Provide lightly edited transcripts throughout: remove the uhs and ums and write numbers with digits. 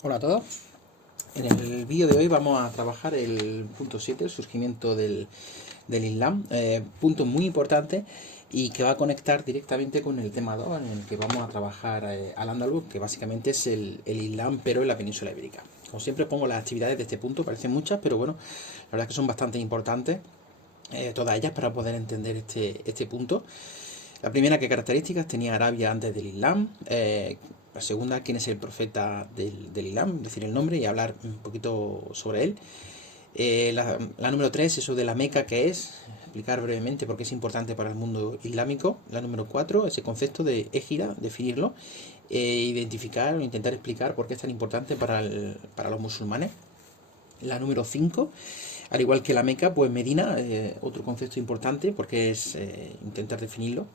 Hola a todos. En el vídeo de hoy vamos a trabajar el punto 7, el surgimiento del Islam. Punto muy importante y que va a conectar directamente con el tema 2 en el que vamos a trabajar al andaluz, que básicamente es el Islam, pero en la península ibérica. Como siempre pongo las actividades de este punto, parecen muchas, pero bueno, la verdad es que son bastante importantes, todas ellas, para poder entender este punto. La primera, ¿qué características tenía Arabia antes del Islam? La segunda, ¿quién es el profeta del Islam? Decir el nombre y hablar un poquito sobre él. La número 3, eso de la Meca, ¿qué es? Explicar brevemente por qué es importante para el mundo islámico. La número 4, ese concepto de égira, definirlo. Identificar o intentar explicar por qué es tan importante para los musulmanes. La número 5, al igual que la Meca, pues Medina, otro concepto importante porque es intentar definirlo.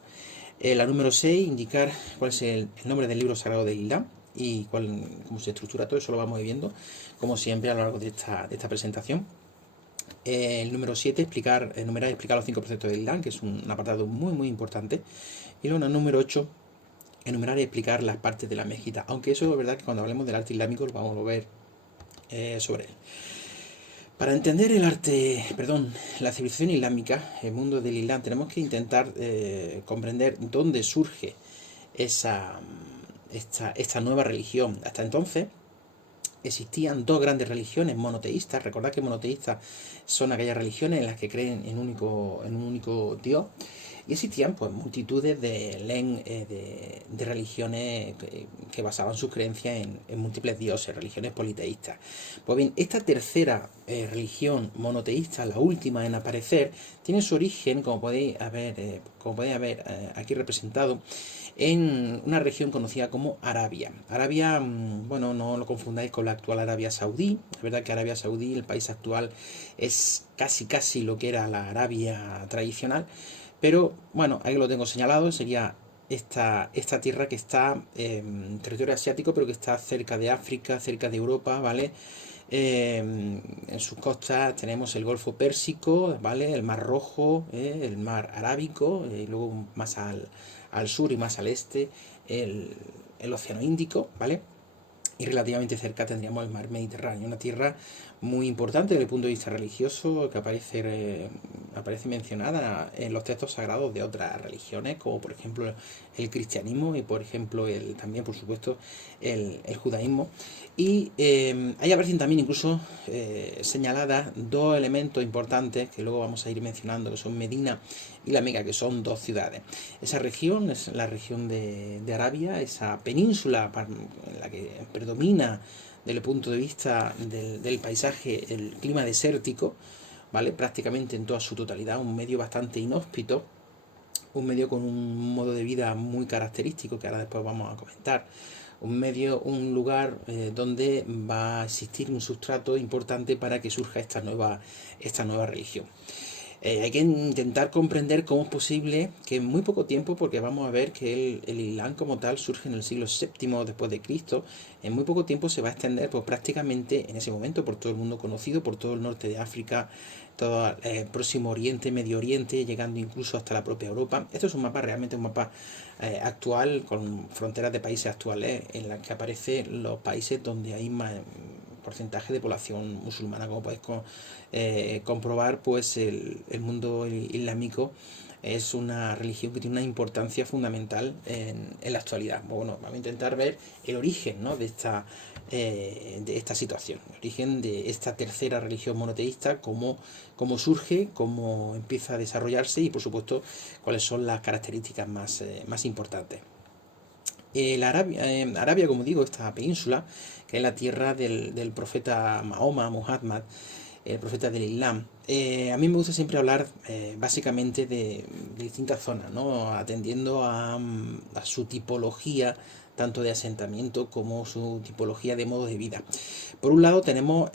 La número 6, indicar cuál es el nombre del libro sagrado del Islam y cómo se estructura todo, eso lo vamos viendo, como siempre, a lo largo de esta presentación. El número 7, enumerar y explicar los 5 preceptos del Islam, que es un apartado muy importante. Y luego, el número 8, enumerar y explicar las partes de la mezquita, aunque eso es verdad que cuando hablemos del arte islámico lo vamos a ver sobre él. Para entender la civilización islámica, el mundo del Islam, tenemos que intentar comprender dónde surge esta nueva religión. Hasta entonces existían dos grandes religiones monoteístas. Recordad que monoteístas son aquellas religiones en las que creen en un único Dios. Y existían pues multitudes de religiones que basaban sus creencias en múltiples dioses, religiones politeístas. Pues bien, esta tercera religión monoteísta, la última en aparecer, tiene su origen, como podéis ver aquí representado, en una región conocida como Arabia. Arabia, bueno, no lo confundáis con la actual Arabia Saudí. Es verdad que Arabia Saudí, el país actual, es casi lo que era la Arabia tradicional, pero bueno, ahí lo tengo señalado, sería esta tierra que está en territorio asiático, pero que está cerca de África, cerca de Europa, ¿vale? En sus costas tenemos el Golfo Pérsico, ¿vale? El Mar Rojo, el Mar Arábico, y luego más al sur y más al este el Océano Índico, ¿vale? Y relativamente cerca tendríamos el mar Mediterráneo, una tierra muy importante desde el punto de vista religioso que aparece mencionada en los textos sagrados de otras religiones, como por ejemplo el cristianismo y por ejemplo también por supuesto el judaísmo. Y ahí aparecen también incluso señaladas dos elementos importantes que luego vamos a ir mencionando, que son Medina y la Meca, que son dos ciudades. Esa región es la región de Arabia, esa península en la que predomina desde el punto de vista del paisaje el clima desértico, ¿vale? Prácticamente en toda su totalidad, un medio bastante inhóspito, un medio con un modo de vida muy característico que ahora después vamos a comentar, un lugar donde va a existir un sustrato importante para que surja esta nueva religión. Hay que intentar comprender cómo es posible que en muy poco tiempo, porque vamos a ver que el Islam como tal surge en el siglo VII después de Cristo, en muy poco tiempo se va a extender pues, prácticamente en ese momento por todo el mundo conocido, por todo el norte de África, todo el Próximo Oriente, Medio Oriente, llegando incluso hasta la propia Europa. Esto es realmente un mapa actual, con fronteras de países actuales, en las que aparecen los países donde hay más porcentaje de población musulmana. Como podéis comprobar, pues el mundo islámico es una religión que tiene una importancia fundamental en la actualidad. Bueno, vamos a intentar ver el origen, ¿no? de esta situación, el origen de esta tercera religión monoteísta, cómo surge, cómo empieza a desarrollarse y por supuesto cuáles son las características más importantes. Arabia, como digo, esta península, que es la tierra del profeta Mahoma, Muhammad, el profeta del Islam. A mí me gusta siempre hablar básicamente de distintas zonas, ¿no? Atendiendo a su tipología, tanto de asentamiento como su tipología de modo de vida. Por un lado tenemos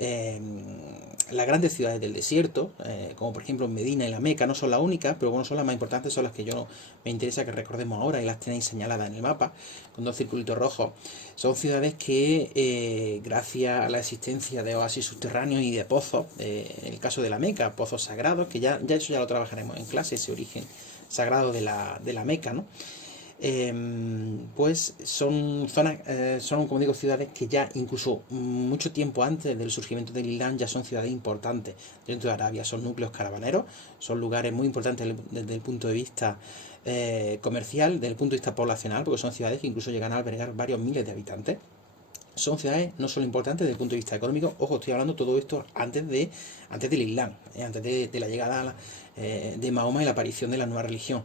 las grandes ciudades del desierto, como por ejemplo Medina y la Meca, no son las únicas, pero bueno, son las más importantes, son las que me interesa que recordemos ahora y las tenéis señaladas en el mapa, con dos circulitos rojos. Son ciudades que, gracias a la existencia de oasis subterráneos y de pozos, en el caso de la Meca, pozos sagrados, que ya eso ya lo trabajaremos en clase, ese origen sagrado de la Meca, ¿no? pues son zonas, son como digo ciudades que ya incluso mucho tiempo antes del surgimiento del Islam ya son ciudades importantes dentro de Arabia, son núcleos caravaneros, son lugares muy importantes desde el punto de vista comercial, desde el punto de vista poblacional, porque son ciudades que incluso llegan a albergar varios miles de habitantes. Son ciudades no solo importantes desde el punto de vista económico, ojo, estoy hablando todo esto antes del Islam, antes de la llegada de Mahoma y la aparición de la nueva religión.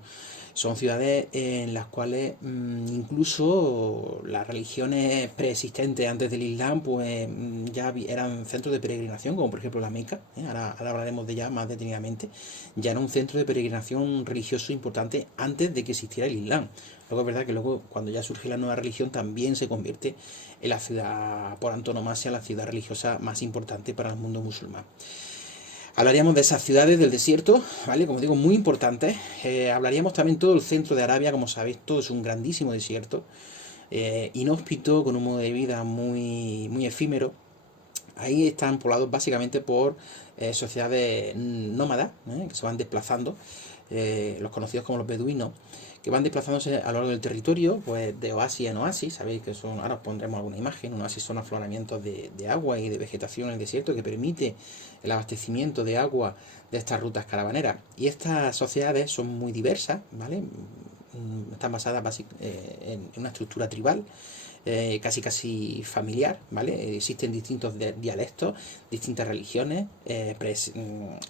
Son ciudades en las cuales incluso las religiones preexistentes antes del Islam pues ya eran centros de peregrinación, como por ejemplo la Meca, ahora hablaremos de ella más detenidamente, ya era un centro de peregrinación religioso importante antes de que existiera el Islam. Luego es verdad que luego cuando ya surge la nueva religión también se convierte en la ciudad por antonomasia, la ciudad religiosa más importante para el mundo musulmán. Hablaríamos de esas ciudades del desierto, ¿vale? Como digo, muy importantes. Hablaríamos también todo el centro de Arabia, como sabéis, todo es un grandísimo desierto, inhóspito, con un modo de vida muy efímero. Ahí están poblados básicamente por sociedades nómadas, que se van desplazando, los conocidos como los beduinos, que van desplazándose a lo largo del territorio, pues de oasis en oasis. Sabéis que son, ahora os pondremos alguna imagen, un oasis son afloramientos de agua y de vegetación en el desierto que permite el abastecimiento de agua de estas rutas caravaneras. Y estas sociedades son muy diversas, ¿vale? Están basadas en una estructura tribal, casi familiar, ¿vale? Existen distintos dialectos, distintas religiones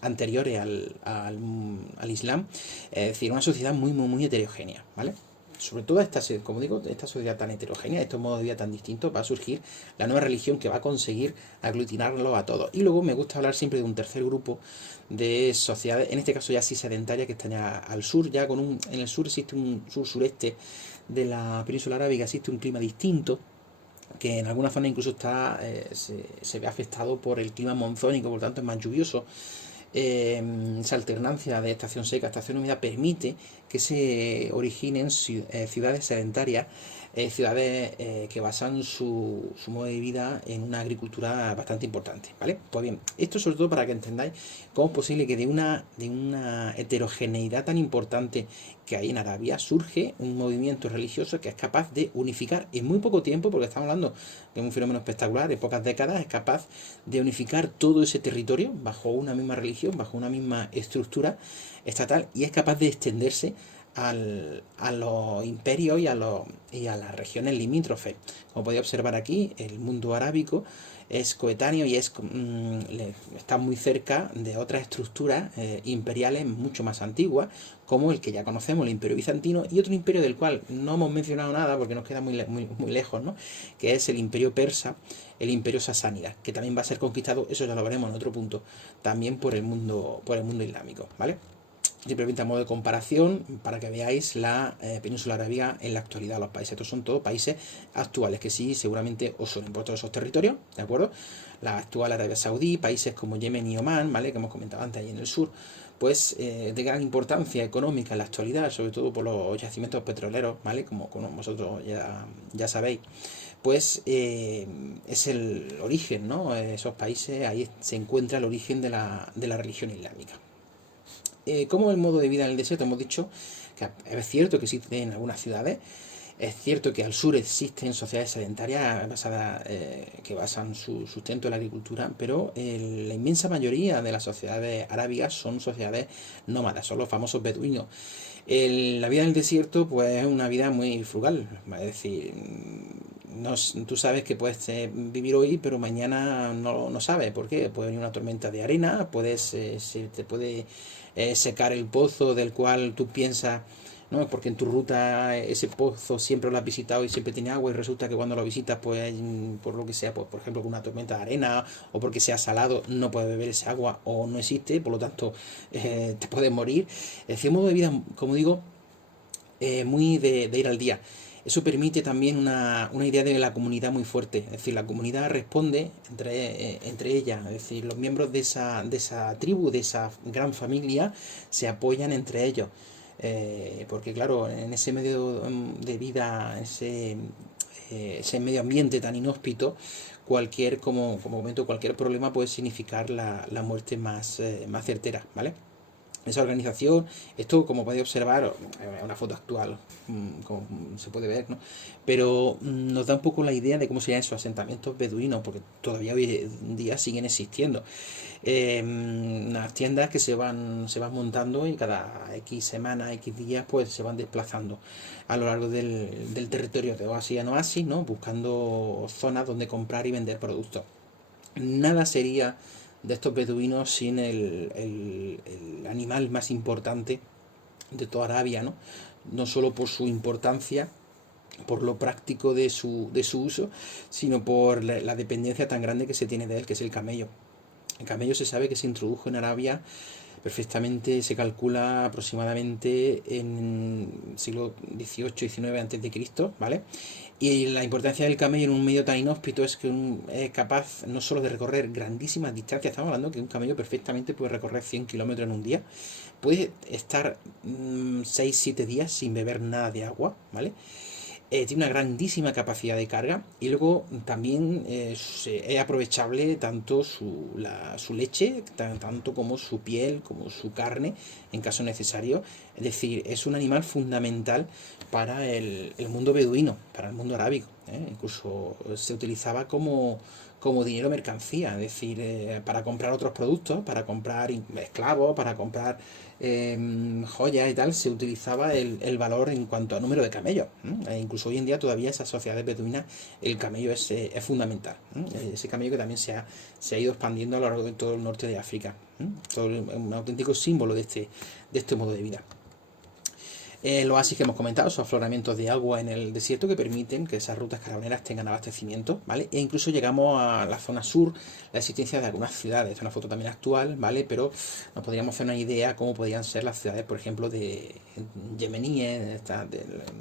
anteriores al Islam, es decir, una sociedad muy heterogénea, ¿vale? Sobre todo como digo, esta sociedad tan heterogénea, estos modos de vida tan distintos, va a surgir la nueva religión que va a conseguir aglutinarlo a todos. Y luego me gusta hablar siempre de un tercer grupo de sociedades, en este caso ya sí sedentarias, que están ya al sur, en el sur existe un sur-sureste de la península arábiga, existe un clima distinto, que en algunas zonas incluso se ve afectado por el clima monzónico, por lo tanto es más lluvioso. Esa alternancia de estación seca a estación húmeda permite que se originen ciudades sedentarias, ciudades que basan su modo de vida en una agricultura bastante importante, ¿vale? Pues bien, esto sobre todo para que entendáis cómo es posible que de una heterogeneidad tan importante que hay en Arabia surge un movimiento religioso que es capaz de unificar en muy poco tiempo, porque estamos hablando de un fenómeno espectacular, en pocas décadas, es capaz de unificar todo ese territorio bajo una misma religión, bajo una misma estructura estatal, y es capaz de extenderse a los imperios y a las regiones limítrofes. Como podéis observar aquí, el mundo arábico es coetáneo y está muy cerca de otras estructuras imperiales mucho más antiguas, como el que ya conocemos, el imperio bizantino, y otro imperio del cual no hemos mencionado nada porque nos queda muy lejos, ¿no? Que es el imperio persa, el imperio sasánida, que también va a ser conquistado, eso ya lo veremos en otro punto, también por el mundo islámico, ¿vale? Simplemente a modo de comparación, para que veáis la península arábiga en la actualidad, los países. Estos son todos países actuales, que sí, seguramente os suenen por todos esos territorios, ¿de acuerdo? La actual Arabia Saudí, países como Yemen y Omán, ¿vale? Que hemos comentado antes ahí en el sur, pues de gran importancia económica en la actualidad, sobre todo por los yacimientos petroleros, ¿vale? Como vosotros ya sabéis, pues es el origen, ¿no? Esos países, ahí se encuentra el origen de la religión islámica. Como el modo de vida en el desierto, hemos dicho que es cierto que existe en algunas ciudades, es cierto que al sur existen sociedades sedentarias que basan su sustento en la agricultura, pero la inmensa mayoría de las sociedades arábigas son sociedades nómadas, son los famosos beduinos. La vida en el desierto pues es una vida muy frugal, es decir, no, tú sabes que puedes vivir hoy, pero mañana no sabes por qué. Puede venir una tormenta de arena, se te puede secar el pozo del cual tú piensas, ¿no? Porque en tu ruta ese pozo siempre lo has visitado y siempre tiene agua, y resulta que cuando lo visitas, pues por lo que sea, pues por ejemplo con una tormenta de arena o porque sea salado, no puedes beber ese agua o no existe, por lo tanto te puedes morir. Es decir, un modo de vida, como digo, muy de ir al día. Eso permite también una idea de la comunidad muy fuerte, es decir, la comunidad responde entre ellas, es decir, los miembros de esa tribu, de esa gran familia, se apoyan entre ellos. Porque claro, en ese medio de vida, ese medio ambiente tan inhóspito, como comento, cualquier problema puede significar la muerte más certera, ¿vale? Esa organización, esto como podéis observar, es una foto actual, como se puede ver, ¿no? Pero nos da un poco la idea de cómo serían esos asentamientos beduinos, porque todavía hoy en día siguen existiendo. Unas tiendas que se van montando y cada X semanas, X días, pues se van desplazando a lo largo del territorio de oasis en oasis, ¿no? Buscando zonas donde comprar y vender productos. Nada sería de estos beduinos sin el animal más importante de toda Arabia, ¿no? No solo por su importancia, por lo práctico de su uso, sino por la dependencia tan grande que se tiene de él, que es el camello. El camello se sabe que se introdujo en Arabia perfectamente, se calcula aproximadamente en siglo XVIII-XIX a.C., ¿vale? Y la importancia del camello en un medio tan inhóspito es que es capaz no solo de recorrer grandísimas distancias, estamos hablando que un camello perfectamente puede recorrer 100 kilómetros en un día, puede estar 6-7 días sin beber nada de agua, ¿vale? Tiene una grandísima capacidad de carga y luego también es aprovechable tanto su leche, tanto como su piel, como su carne, en caso necesario. Es decir, es un animal fundamental para el mundo beduino, para el mundo arábigo. Incluso se utilizaba como dinero mercancía, es decir, para comprar otros productos, para comprar esclavos, para comprar joyas y tal, se utilizaba el valor en cuanto a número de camellos. Incluso hoy en día todavía esas sociedades beduinas el camello es fundamental. Ese camello que también se ha ido expandiendo a lo largo de todo el norte de África. Todo un auténtico símbolo de este modo de vida. Los oasis que hemos comentado son afloramientos de agua en el desierto que permiten que esas rutas caravaneras tengan abastecimiento, ¿vale? E incluso llegamos a la zona sur, la existencia de algunas ciudades. Es una foto también actual, ¿vale? Pero nos podríamos hacer una idea cómo podrían ser las ciudades, por ejemplo, de yemeníes,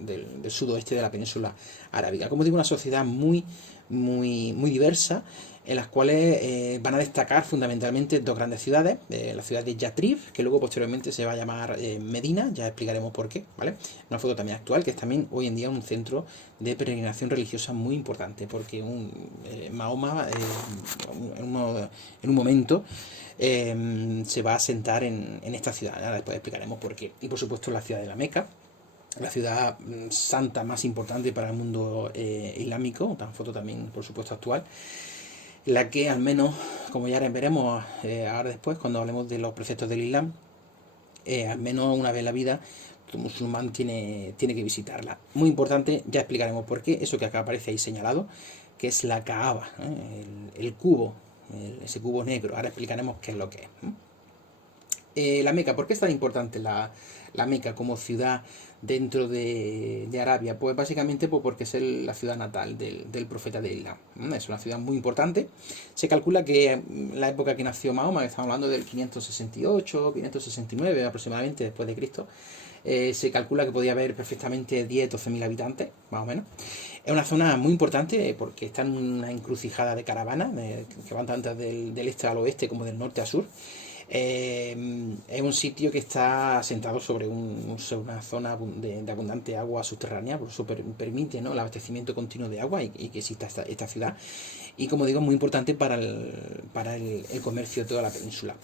del sudoeste de la península arábiga. Como digo, una sociedad muy, muy, muy diversa, en las cuales van a destacar fundamentalmente dos grandes ciudades, la ciudad de Yatrib, que luego posteriormente se va a llamar Medina, ya explicaremos por qué, ¿vale? Una foto también actual, que es también hoy en día un centro de peregrinación religiosa muy importante, porque Mahoma en un momento se va a asentar en esta ciudad, ahora después explicaremos por qué. Y por supuesto la ciudad de la Meca, la ciudad santa más importante para el mundo islámico, una foto también por supuesto actual, la que al menos, como ya veremos ahora después, cuando hablemos de los preceptos del Islam, al menos una vez en la vida, el musulmán tiene que visitarla. Muy importante, ya explicaremos por qué, eso que acá aparece ahí señalado, que es la Kaaba, el cubo, ese cubo negro. Ahora explicaremos qué es lo que es. La Meca, ¿por qué es tan importante la Meca como ciudad dentro de Arabia? Pues básicamente porque es la ciudad natal del profeta de Islam. Es una ciudad muy importante. Se calcula que la época que nació Mahoma, que estamos hablando del 568, 569 aproximadamente después de Cristo, se calcula que podía haber perfectamente 10-12 mil habitantes, más o menos. Es una zona muy importante porque está en una encrucijada de caravanas que van tanto del este al oeste como del norte a sur. Es un sitio que está asentado sobre una zona de abundante agua subterránea, por eso permite, ¿no?, el abastecimiento continuo de agua y que exista esta ciudad. Y como digo, es muy importante para el comercio de toda la península.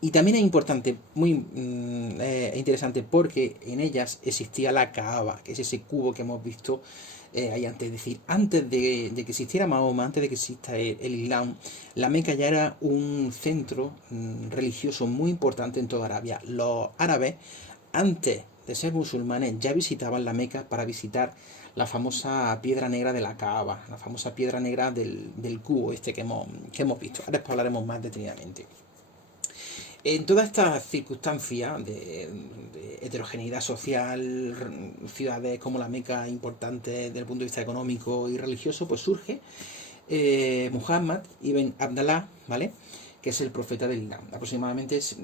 Y también es importante, muy interesante, porque en ellas existía la Kaaba, que es ese cubo que hemos visto ahí antes. Es decir, antes de que existiera Mahoma, antes de que exista el Islam, la Meca ya era un centro religioso muy importante en toda Arabia. Los árabes, antes de ser musulmanes, ya visitaban la Meca para visitar la famosa piedra negra de la Kaaba, la famosa piedra negra del cubo este que hemos visto. Ahora después hablaremos más detenidamente. En todas estas circunstancias de heterogeneidad social, ciudades como la Meca importantes desde el punto de vista económico y religioso, pues surge Muhammad ibn Abdallah, ¿vale?, que es el profeta del Islam. Aproximadamente es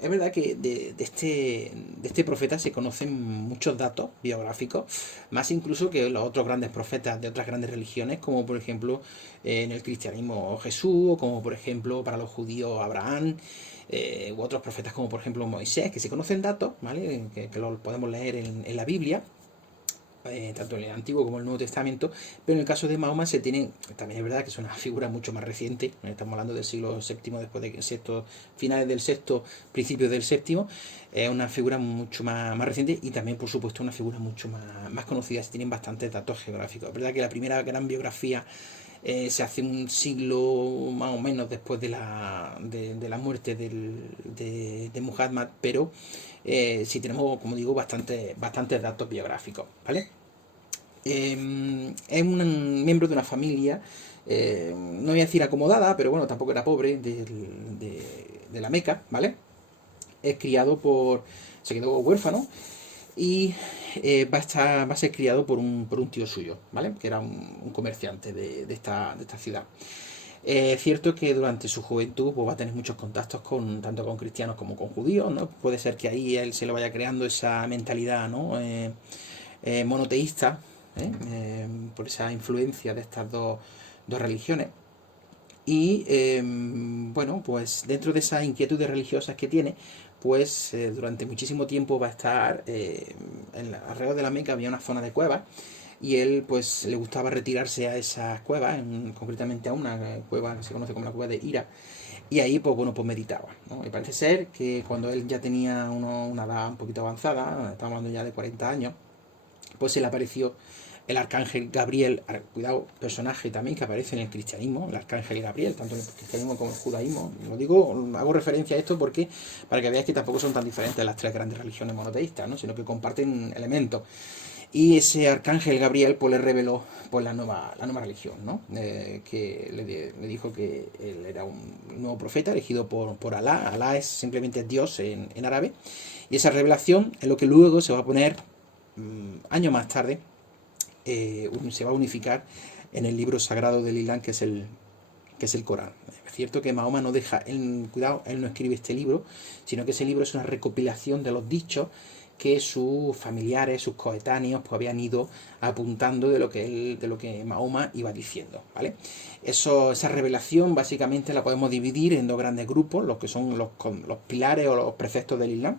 verdad que de este profeta se conocen muchos datos biográficos, más incluso que los otros grandes profetas de otras grandes religiones, como por ejemplo en el cristianismo Jesús, o como por ejemplo para los judíos Abraham, u otros profetas como por ejemplo Moisés, que se conocen datos, ¿vale?, que los podemos leer en la Biblia, tanto en el Antiguo como en el Nuevo Testamento, pero en el caso de Mahoma se tiene, también es verdad que es una figura mucho más reciente, estamos hablando del siglo VII, después de sexto, finales del sexto, principios del séptimo, es una figura mucho más reciente y también, por supuesto, una figura mucho más conocida, se tienen bastantes datos geográficos. Es verdad que la primera gran biografía se hace un siglo más o menos después de la muerte de Muhammad, pero sí tenemos, como digo, bastantes datos biográficos, ¿vale? Es un miembro de una familia, no voy a decir acomodada, pero bueno, tampoco era pobre, de la Meca, ¿vale? Es criado se quedó huérfano y va a ser criado por un tío suyo, ¿vale? Que era un comerciante de esta ciudad. Es cierto que durante su juventud pues, va a tener muchos contactos tanto con cristianos como con judíos, ¿no? Puede ser que ahí él se le vaya creando esa mentalidad, ¿no? Monoteísta, por esa influencia de estas dos religiones. Y bueno, pues dentro de esas inquietudes religiosas que tiene, pues durante muchísimo tiempo va a estar alrededor de la Meca había una zona de cuevas y él pues le gustaba retirarse a esas cuevas, concretamente a una cueva que se conoce como la cueva de Hira, y ahí pues bueno, pues meditaba, ¿no? Y parece ser que cuando él ya tenía una edad un poquito avanzada, estamos hablando ya de 40 años, pues se le apareció el arcángel Gabriel, cuidado, personaje también que aparece en el cristianismo, el arcángel Gabriel, tanto en el cristianismo como en el judaísmo. Lo digo, hago referencia a esto porque para que veáis que tampoco son tan diferentes las tres grandes religiones monoteístas, ¿no? Sino que comparten elementos. Y ese arcángel Gabriel pues le reveló pues la nueva religión, ¿no? Que le dijo que él era un nuevo profeta elegido por Alá. Alá es simplemente Dios en árabe. Y esa revelación es lo que luego se va a poner años más tarde, se va a unificar en el libro sagrado del Islam, que es el Corán. Es cierto que Mahoma no deja, cuidado, él no escribe este libro, sino que ese libro es una recopilación de los dichos que sus familiares, sus coetáneos, pues habían ido apuntando de lo que Mahoma iba diciendo, ¿vale? Esa revelación básicamente la podemos dividir en dos grandes grupos, los que son los pilares o los preceptos del Islam,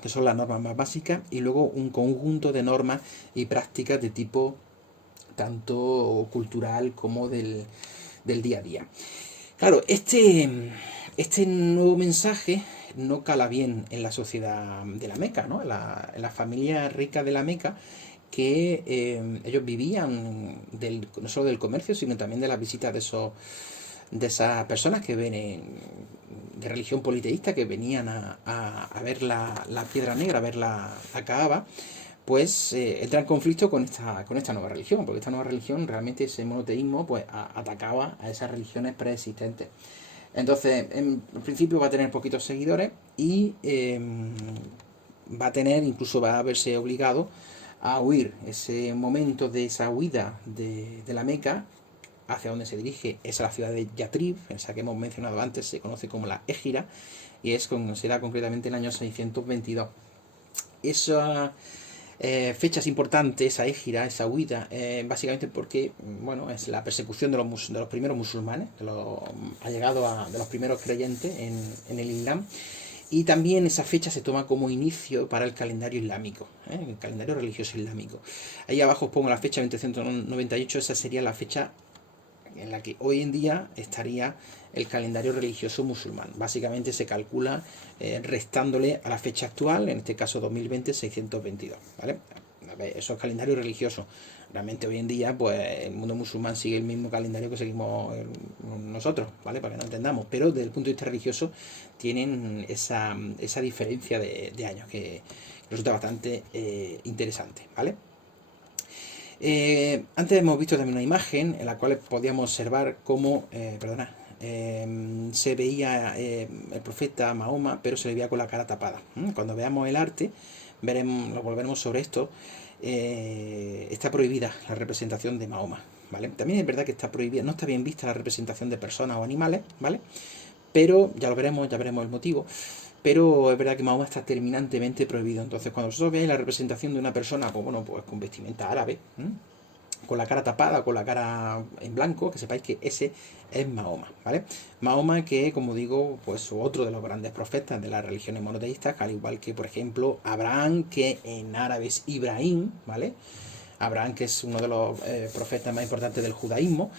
que son las normas más básicas, y luego un conjunto de normas y prácticas de tipo tanto cultural como del día a día. Claro, este nuevo mensaje no cala bien en la sociedad de la Meca, ¿no? En la familia rica de la Meca, que ellos vivían no solo del comercio, sino también de las visitas de esas personas que vienen de religión politeísta, que venían a ver la piedra negra, a ver la caaba, pues entra en conflicto con esta nueva religión, porque esta nueva religión, realmente ese monoteísmo, pues atacaba a esas religiones preexistentes. Entonces, en principio va a tener poquitos seguidores y incluso va a verse obligado a huir. Ese momento de esa huida de la Meca, hacia donde se dirige, es a la ciudad de Yatrib, esa que hemos mencionado antes, se conoce como la Égira, y será concretamente el año 622. Esa fechas importantes, esa égira, esa huida, básicamente porque, bueno, es la persecución de los primeros musulmanes, de los allegados de los primeros creyentes en el Islam. Y también esa fecha se toma como inicio para el calendario islámico, el calendario religioso islámico. Ahí abajo os pongo la fecha 2398, esa sería la fecha en la que hoy en día estaría el calendario religioso musulmán. Básicamente se calcula restándole a la fecha actual, en este caso 2020, 622, ¿vale? Esos calendarios religiosos. Realmente hoy en día, pues el mundo musulmán sigue el mismo calendario que seguimos nosotros, ¿vale? Para que no entendamos. Pero desde el punto de vista religioso tienen esa diferencia de años que resulta bastante interesante, ¿vale? Antes hemos visto también una imagen en la cual podíamos observar cómo, se veía el profeta Mahoma, pero se le veía con la cara tapada. Cuando veamos el arte, lo volveremos sobre esto. Está prohibida la representación de Mahoma, ¿vale? También es verdad que está prohibida, no está bien vista la representación de personas o animales, ¿vale? Pero ya veremos el motivo. Pero es verdad que Mahoma está terminantemente prohibido. Entonces, cuando vosotros veáis la representación de una persona, pues bueno, pues con vestimenta árabe, con la cara tapada, con la cara en blanco, que sepáis que ese es Mahoma, ¿vale? Mahoma, que, como digo, pues otro de los grandes profetas de las religiones monoteístas, al igual que, por ejemplo, Abraham, que en árabe es Ibrahim, ¿vale? Abraham, que es uno de los profetas más importantes del judaísmo,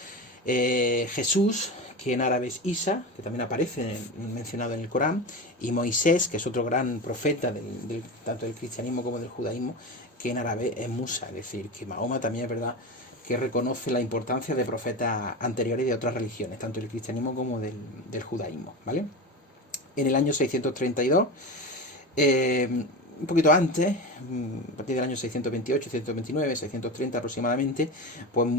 Jesús, que en árabe es Isa, que también aparece mencionado en el Corán, y Moisés, que es otro gran profeta tanto del cristianismo como del judaísmo, que en árabe es Musa. Es decir, que Mahoma también es verdad que reconoce la importancia de profetas anteriores de otras religiones, tanto del cristianismo como del judaísmo, ¿vale? En el año 632, un poquito antes, a partir del año 628, 629, 630 aproximadamente, pues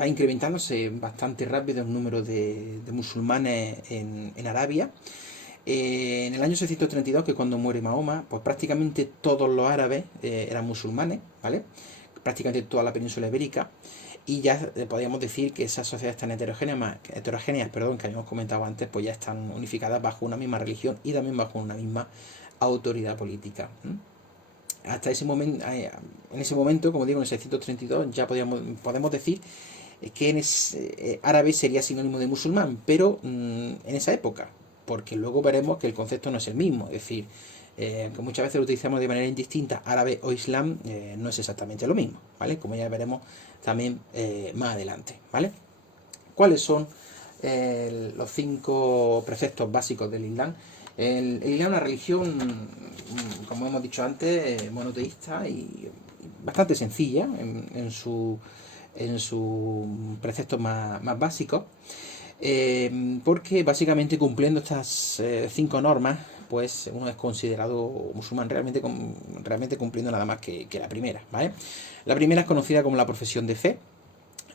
va incrementándose bastante rápido el número de musulmanes en Arabia. En el año 632, que es cuando muere Mahoma, pues prácticamente todos los árabes eran musulmanes, ¿vale? Prácticamente toda la península ibérica. Y ya podríamos decir que esas sociedades tan heterogéneas, que habíamos comentado antes, pues ya están unificadas bajo una misma religión y también bajo una misma autoridad política. Hasta ese momento, en ese momento, como digo, en el 632, ya podemos decir que árabe sería sinónimo de musulmán, pero en esa época, porque luego veremos que el concepto no es el mismo, es decir, aunque muchas veces lo utilizamos de manera indistinta, árabe o islam, no es exactamente lo mismo, ¿vale? Como ya veremos también más adelante, ¿vale? ¿Cuáles son los 5 preceptos básicos del Islam? El Islam es una religión, como hemos dicho antes, monoteísta y bastante sencilla en sus preceptos más básicos, porque básicamente cumpliendo estas 5 normas, pues uno es considerado musulmán, realmente cumpliendo nada más que la primera, ¿vale? La primera es conocida como la profesión de fe,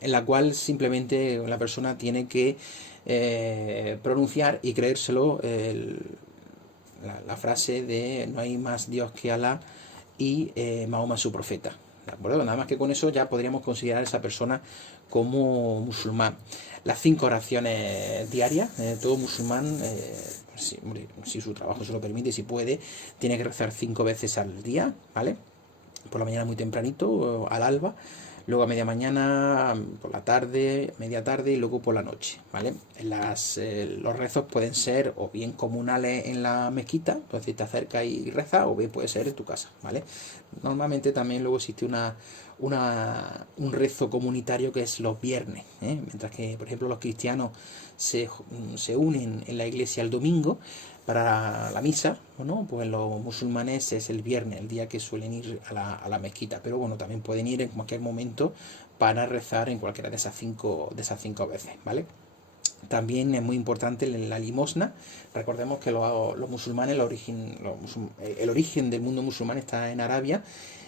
en la cual simplemente la persona tiene que pronunciar y creérselo la frase de no hay más Dios que Alá y Mahoma su profeta. ¿De acuerdo? Nada más que con eso ya podríamos considerar a esa persona como musulmán. Las 5 oraciones diarias, todo musulmán, si su trabajo se lo permite, si puede, tiene que rezar 5 veces al día, ¿vale? Por la mañana muy tempranito, al alba, luego a media mañana, por la tarde, media tarde y luego por la noche, ¿vale? Los rezos pueden ser o bien comunales en la mezquita, entonces te acercas y rezas, o bien puede ser en tu casa, ¿vale? Normalmente también luego existe un rezo comunitario que es los viernes, mientras que, por ejemplo, los cristianos se unen en la iglesia el domingo para la misa, ¿no? Pues los musulmanes es el viernes, el día que suelen ir a la mezquita, pero bueno, también pueden ir en cualquier momento para rezar en cualquiera de esas cinco veces, ¿vale? También es muy importante la limosna. Recordemos que los musulmanes, el origen del mundo musulmán está en Arabia,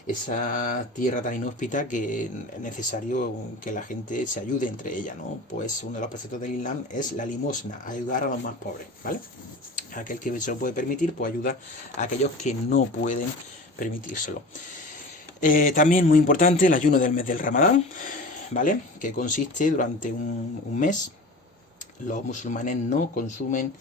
esa tierra tan inhóspita que es necesario que la gente se ayude entre ella, ¿no? Pues uno de los preceptos del Islam es la limosna, ayudar a los más pobres, ¿vale? Aquel que se lo puede permitir, pues ayuda a aquellos que no pueden permitírselo. También muy importante el ayuno del mes del Ramadán, ¿vale? Que consiste durante un mes. Los musulmanes no consumen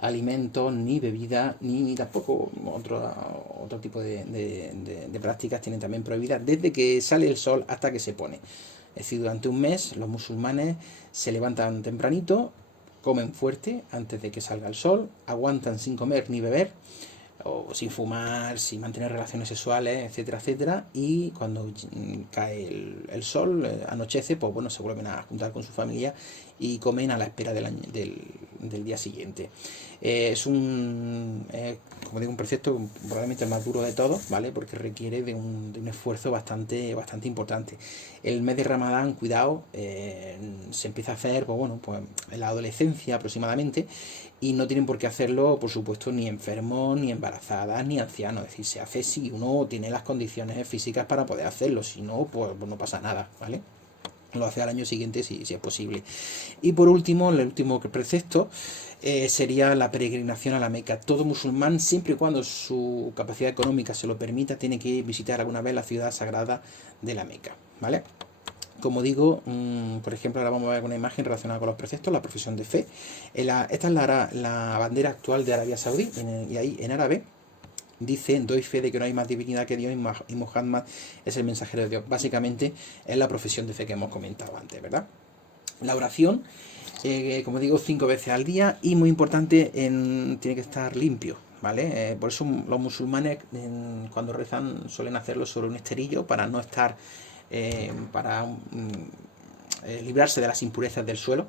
alimentos, ni bebidas, ni tampoco otro tipo de prácticas tienen también prohibidas desde que sale el sol hasta que se pone. Es decir, durante un mes los musulmanes se levantan tempranito, comen fuerte antes de que salga el sol, aguantan sin comer ni beber, o sin fumar, sin mantener relaciones sexuales, etcétera, etcétera, y cuando cae el sol, anochece, pues bueno, se vuelven a juntar con su familia y comen a la espera del día siguiente. Es como digo, un precepto probablemente el más duro de todos, ¿vale? Porque requiere de un esfuerzo bastante importante. El mes de Ramadán, cuidado, se empieza a hacer, pues bueno, pues en la adolescencia aproximadamente, y no tienen por qué hacerlo, por supuesto, ni enfermos, ni embarazadas, ni ancianos. Es decir, se hace si uno tiene las condiciones físicas para poder hacerlo, si no, pues no pasa nada, ¿vale? Lo hace al año siguiente si es posible. Y por último, el último precepto sería la peregrinación a la Meca. Todo musulmán, siempre y cuando su capacidad económica se lo permita, tiene que visitar alguna vez la ciudad sagrada de la Meca, ¿vale? Como digo, por ejemplo, ahora vamos a ver una imagen relacionada con los preceptos, la profesión de fe. Esta es la bandera actual de Arabia Saudí, y ahí en árabe dice: doy fe de que no hay más divinidad que Dios y Muhammad es el mensajero de Dios. Básicamente es la profesión de fe que hemos comentado antes, ¿verdad? La oración, como digo, 5 veces al día, y muy importante, tiene que estar limpio, ¿vale? Por eso los musulmanes cuando rezan suelen hacerlo sobre un esterillo para no estar para librarse de las impurezas del suelo.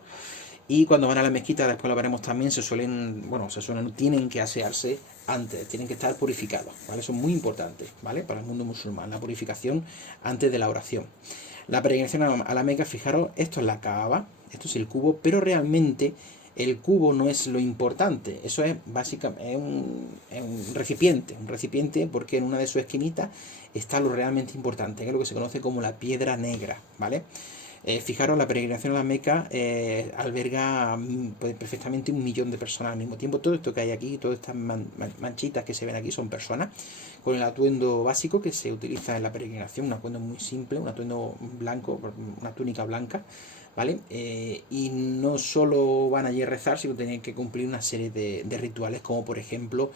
Y cuando van a la mezquita, después lo veremos también, tienen que asearse antes, tienen que estar purificados, ¿vale? Eso es muy importante, ¿vale? Para el mundo musulmán, la purificación antes de la oración. La peregrinación a la Meca, fijaros, esto es la Kaaba, esto es el cubo, pero realmente el cubo no es lo importante, eso es básicamente un recipiente porque en una de sus esquinitas está lo realmente importante, que es lo que se conoce como la piedra negra, ¿vale? Fijaros, la peregrinación a la Meca alberga pues, perfectamente 1 millón de personas al mismo tiempo. Todo esto que hay aquí, todas estas manchitas que se ven aquí son personas con el atuendo básico que se utiliza en la peregrinación, un atuendo muy simple, un atuendo blanco, una túnica blanca, ¿vale? Y no solo van allí a rezar, sino tienen que cumplir una serie de rituales, como por ejemplo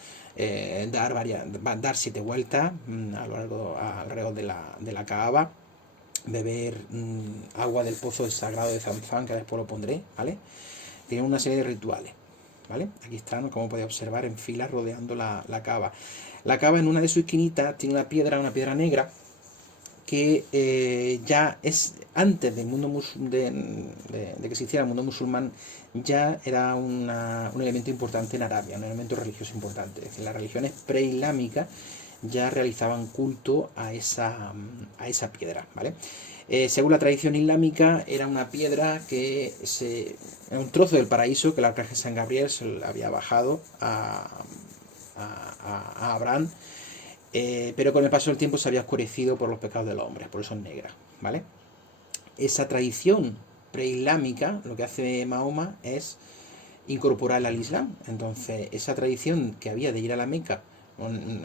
dar 7 vueltas a lo largo alrededor de la Kaaba, beber agua del pozo sagrado de Zamzam, que después lo pondré, ¿vale? Tienen una serie de rituales, ¿vale? Aquí están, como podéis observar, en fila rodeando la Kaaba. La Kaaba, en una de sus esquinitas, tiene una piedra negra, que ya es antes del mundo de que existiera el mundo musulmán, ya era un elemento importante en Arabia, un elemento religioso importante. Es decir, las religiones preislámicas ya realizaban culto a esa piedra, ¿vale? Según la tradición islámica, era una piedra era un trozo del paraíso que el arcángel San Gabriel se le había bajado a Abraham, pero con el paso del tiempo se había oscurecido por los pecados del hombre, por eso es negra, ¿vale? Esa tradición preislámica, lo que hace Mahoma es incorporarla al Islam. Entonces, esa tradición que había de ir a la Meca,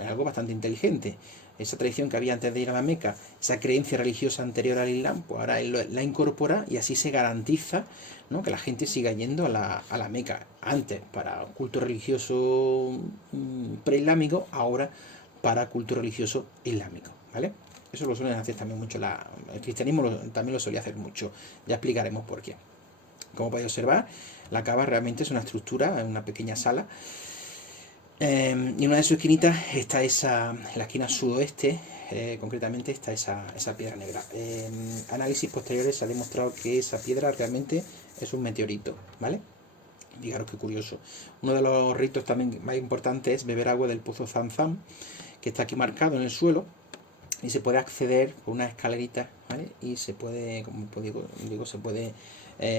algo bastante inteligente, esa tradición que había antes de ir a la Meca, esa creencia religiosa anterior al Islam, pues ahora él la incorpora y así se garantiza, ¿no?, que la gente siga yendo a la Meca. Antes para culto religioso preislámico, ahora para culto religioso islámico, ¿vale? Eso lo suelen hacer también mucho, el cristianismo también lo solía hacer mucho, ya explicaremos por qué. Como podéis observar, la Kaaba realmente es una estructura, una pequeña sala, y en una de sus esquinitas está en la esquina sudoeste, concretamente está esa piedra negra. En análisis posteriores se ha demostrado que esa piedra realmente es un meteorito, ¿vale? Fijaros qué curioso. Uno de los ritos también más importantes es beber agua del pozo Zamzam, que está aquí marcado en el suelo, y se puede acceder por una escalerita, ¿vale? Y se puede, como digo, se puede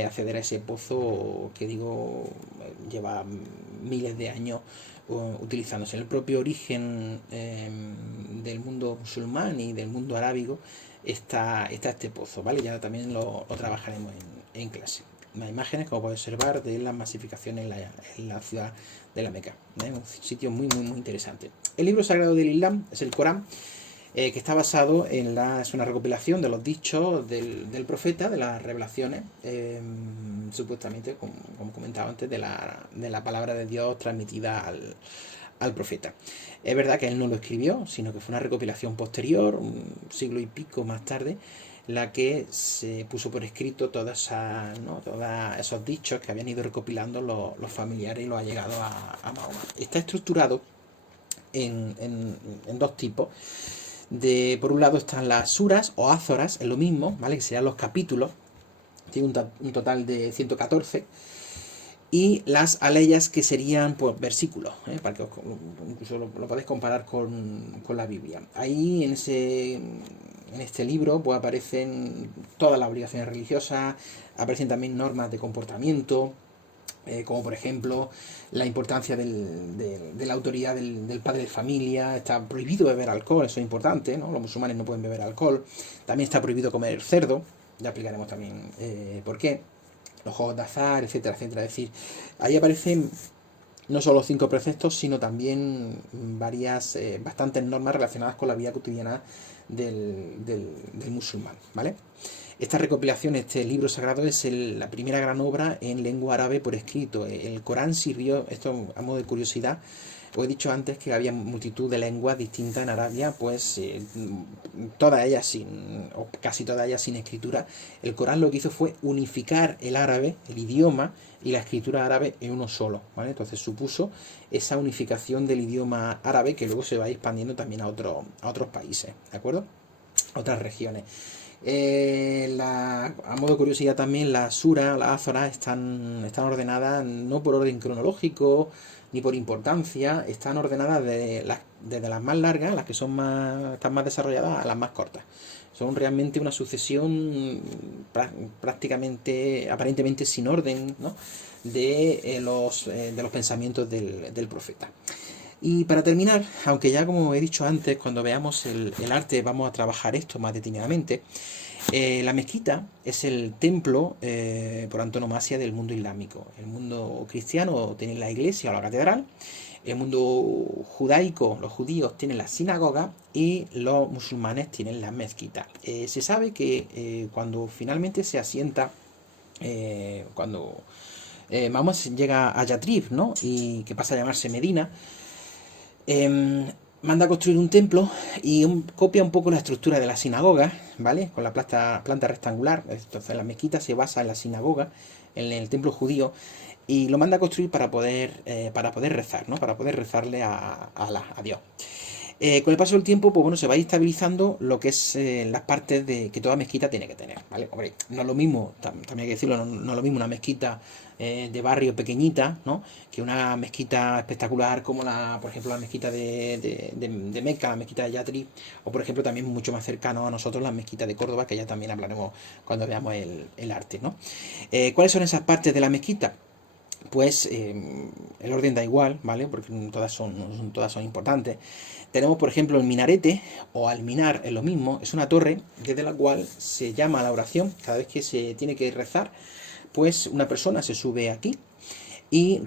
acceder a ese pozo que lleva miles de años utilizándose. En el propio origen del mundo musulmán y del mundo arábigo está este pozo, ¿vale? Ya también lo trabajaremos en clase. Más imágenes, como podéis observar, de las masificaciones en la ciudad de la Meca, ¿eh? Un sitio muy interesante. El libro sagrado del Islam es el Corán, que está basado es una recopilación de los dichos del profeta, de las revelaciones, supuestamente, como comentaba antes, de la palabra de Dios transmitida al profeta. Es verdad que él no lo escribió, sino que fue una recopilación posterior, un siglo y pico más tarde, la que se puso por escrito todos esos dichos que habían ido recopilando los familiares y los allegados a Mahoma. Está estructurado en dos tipos. Por un lado están las suras o ázoras, es lo mismo, ¿vale?, que serían los capítulos, tiene un total de 114, y las aleyas, que serían pues versículos, para que incluso lo podéis comparar con la Biblia. Ahí en este libro pues aparecen todas las obligaciones religiosas, aparecen también normas de comportamiento, como por ejemplo la importancia de la autoridad del padre de familia. Está prohibido beber alcohol, eso es importante, ¿no? Los musulmanes no pueden beber alcohol. También está prohibido comer cerdo, ya explicaremos también por qué. Los juegos de azar, etcétera, etcétera. Es decir, ahí aparecen no solo 5 preceptos, sino también bastantes normas relacionadas con la vida cotidiana del musulmán, ¿vale? Esta recopilación, este libro sagrado, es la primera gran obra en lengua árabe por escrito. El Corán sirvió, esto a modo de curiosidad, os he dicho antes que había multitud de lenguas distintas en Arabia, pues todas ellas o casi todas ellas sin escritura. El Corán lo que hizo fue unificar el árabe, el idioma y la escritura árabe en uno solo, ¿vale? Entonces supuso esa unificación del idioma árabe, que luego se va expandiendo también a otros países, ¿de acuerdo? A otras regiones. A modo de curiosidad también, las suras, las azoras están ordenadas no por orden cronológico ni por importancia, están ordenadas desde las más largas, las que están más desarrolladas, a las más cortas. Son realmente una sucesión prácticamente, aparentemente sin orden, ¿no? de los pensamientos del profeta. Y para terminar, aunque ya como he dicho antes, cuando veamos el arte vamos a trabajar esto más detenidamente, la mezquita es el templo por antonomasia del mundo islámico. El mundo cristiano tiene la iglesia o la catedral, el mundo judaico, los judíos tienen la sinagoga y los musulmanes tienen la mezquita. Se sabe que cuando finalmente se asienta, cuando Mahoma llega a Yatrib, ¿no? Y que pasa a llamarse Medina, manda a construir un templo y copia un poco la estructura de la sinagoga, ¿vale? Con la planta rectangular. Entonces la mezquita se basa en la sinagoga, en el templo judío, y lo manda a construir para poder rezar, ¿no? Para poder rezarle a Dios. Con el paso del tiempo, pues bueno, se va estabilizando lo que es las partes que toda mezquita tiene que tener, ¿vale? Hombre, no es lo mismo, también hay que decirlo, no es lo mismo una mezquita de barrio pequeñita, ¿no? Que una mezquita espectacular como por ejemplo, la mezquita de Meca, la mezquita de Yatri, o por ejemplo también mucho más cercano a nosotros la mezquita de Córdoba, que ya también hablaremos cuando veamos el arte, ¿no? ¿Cuáles son esas partes de la mezquita? Pues el orden da igual, ¿vale? Porque todas son importantes. Tenemos, por ejemplo, el minarete, o alminar, es lo mismo, es una torre desde la cual se llama a la oración. Cada vez que se tiene que rezar, pues una persona se sube aquí y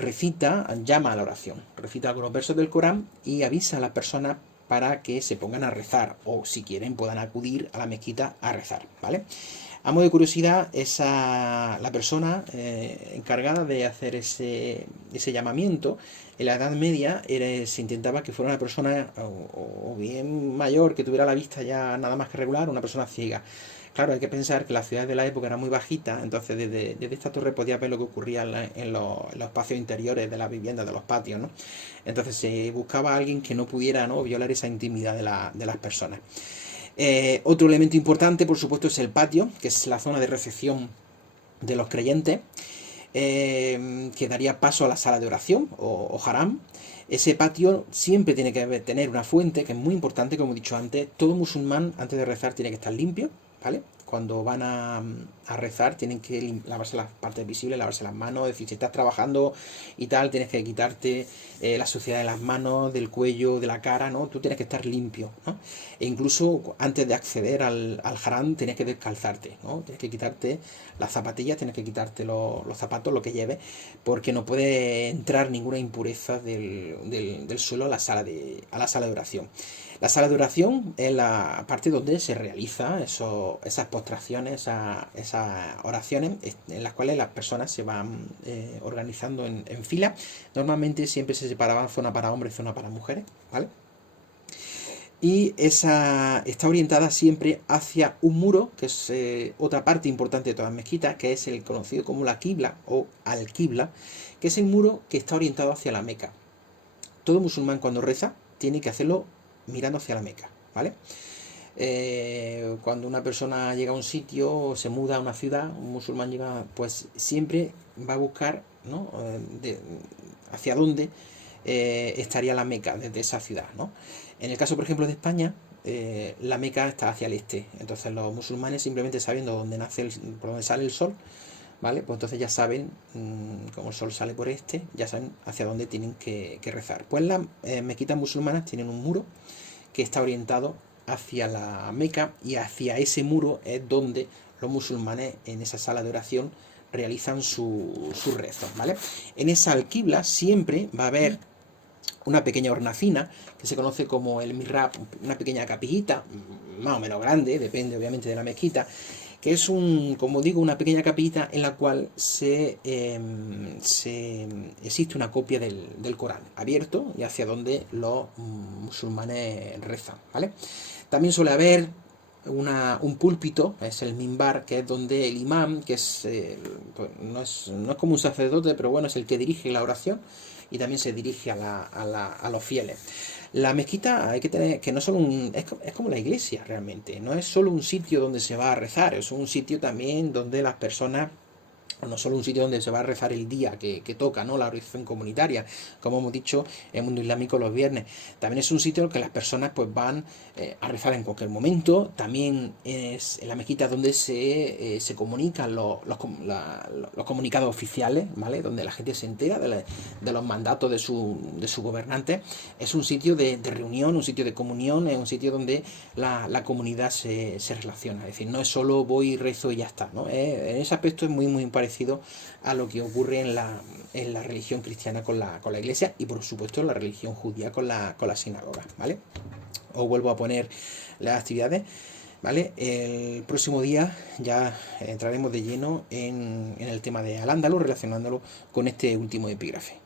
llama a la oración, recita algunos versos del Corán y avisa a las personas para que se pongan a rezar, o si quieren puedan acudir a la mezquita a rezar, ¿vale? A modo de curiosidad, la persona encargada de hacer ese llamamiento en la Edad Media se intentaba que fuera una persona o bien mayor, que tuviera la vista ya nada más que regular, una persona ciega. Claro, hay que pensar que la ciudad de la época era muy bajita, entonces desde esta torre podía ver lo que ocurría en los espacios interiores de las viviendas, de los patios, ¿no? Entonces se buscaba a alguien que no pudiera, ¿no?, violar esa intimidad de las personas. Otro elemento importante, por supuesto, es el patio, que es la zona de recepción de los creyentes, que daría paso a la sala de oración o haram. Ese patio siempre tiene que tener una fuente, que es muy importante, como he dicho antes. Todo musulmán antes de rezar tiene que estar limpio, ¿vale? Cuando van a rezar tienen que lavarse las partes visibles, lavarse las manos. Es decir, si estás trabajando y tal, tienes que quitarte la suciedad de las manos, del cuello, de la cara, ¿no? Tú tienes que estar limpio, ¿no? E incluso antes de acceder al haram tienes que descalzarte, ¿no? Tienes que quitarte las zapatillas, tienes que quitarte los zapatos, lo que lleves, porque no puede entrar ninguna impureza del suelo a la sala de oración. La sala de oración es la parte donde se realiza esas postraciones, esas oraciones, en las cuales las personas se van organizando en fila. Normalmente siempre se separaban zona para hombres y zona para mujeres, ¿vale? Y esa está orientada siempre hacia un muro, que es otra parte importante de todas las mezquitas, que es el conocido como la Qibla o al-Qibla, que es el muro que está orientado hacia la Meca. Todo musulmán cuando reza tiene que hacerlo mirando hacia la Meca, ¿vale? Cuando una persona llega a un sitio, se muda a una ciudad, un musulmán llega, pues siempre va a buscar, ¿no?, hacia dónde estaría la Meca desde esa ciudad, ¿no? En el caso, por ejemplo, de España, la Meca está hacia el este. Entonces los musulmanes, simplemente sabiendo por dónde sale el sol, ¿vale? Pues entonces ya saben, como el sol sale por este, ya saben hacia dónde tienen que rezar. Pues las mezquitas musulmanas tienen un muro que está orientado hacia la Meca, y hacia ese muro es donde los musulmanes en esa sala de oración realizan sus rezos, ¿vale? En esa alquibla siempre va a haber una pequeña hornacina que se conoce como el mihrab, una pequeña capillita, más o menos grande, depende obviamente de la mezquita, que es como digo, una pequeña capillita en la cual existe una copia del Corán abierto y hacia donde los musulmanes rezan, ¿vale? También suele haber un púlpito, es el minbar, que es donde el imán, que es, pues no es como un sacerdote, pero bueno, es el que dirige la oración y también se dirige a los fieles. La mezquita hay que tener que no solo es como la iglesia realmente, no es solo un sitio donde se va a rezar, es un sitio también donde las personas, no solo un sitio donde se va a rezar el día que toca, ¿no? La oración comunitaria, como hemos dicho, en el mundo islámico los viernes. También es un sitio en el que las personas pues van a rezar en cualquier momento. También es en la mezquita donde se comunican los comunicados oficiales, ¿vale? Donde la gente se entera de los mandatos de su gobernante. Es un sitio de reunión, un sitio de comunión, es un sitio donde la comunidad se relaciona. Es decir, no es solo voy, rezo y ya está, ¿no? En ese aspecto es muy parecido a lo que ocurre en la religión cristiana con la iglesia y por supuesto en la religión judía con la sinagoga, ¿vale? Os vuelvo a poner las actividades, ¿vale? El próximo día ya entraremos de lleno en el tema de Al-Ándalus, relacionándolo con este último epígrafe.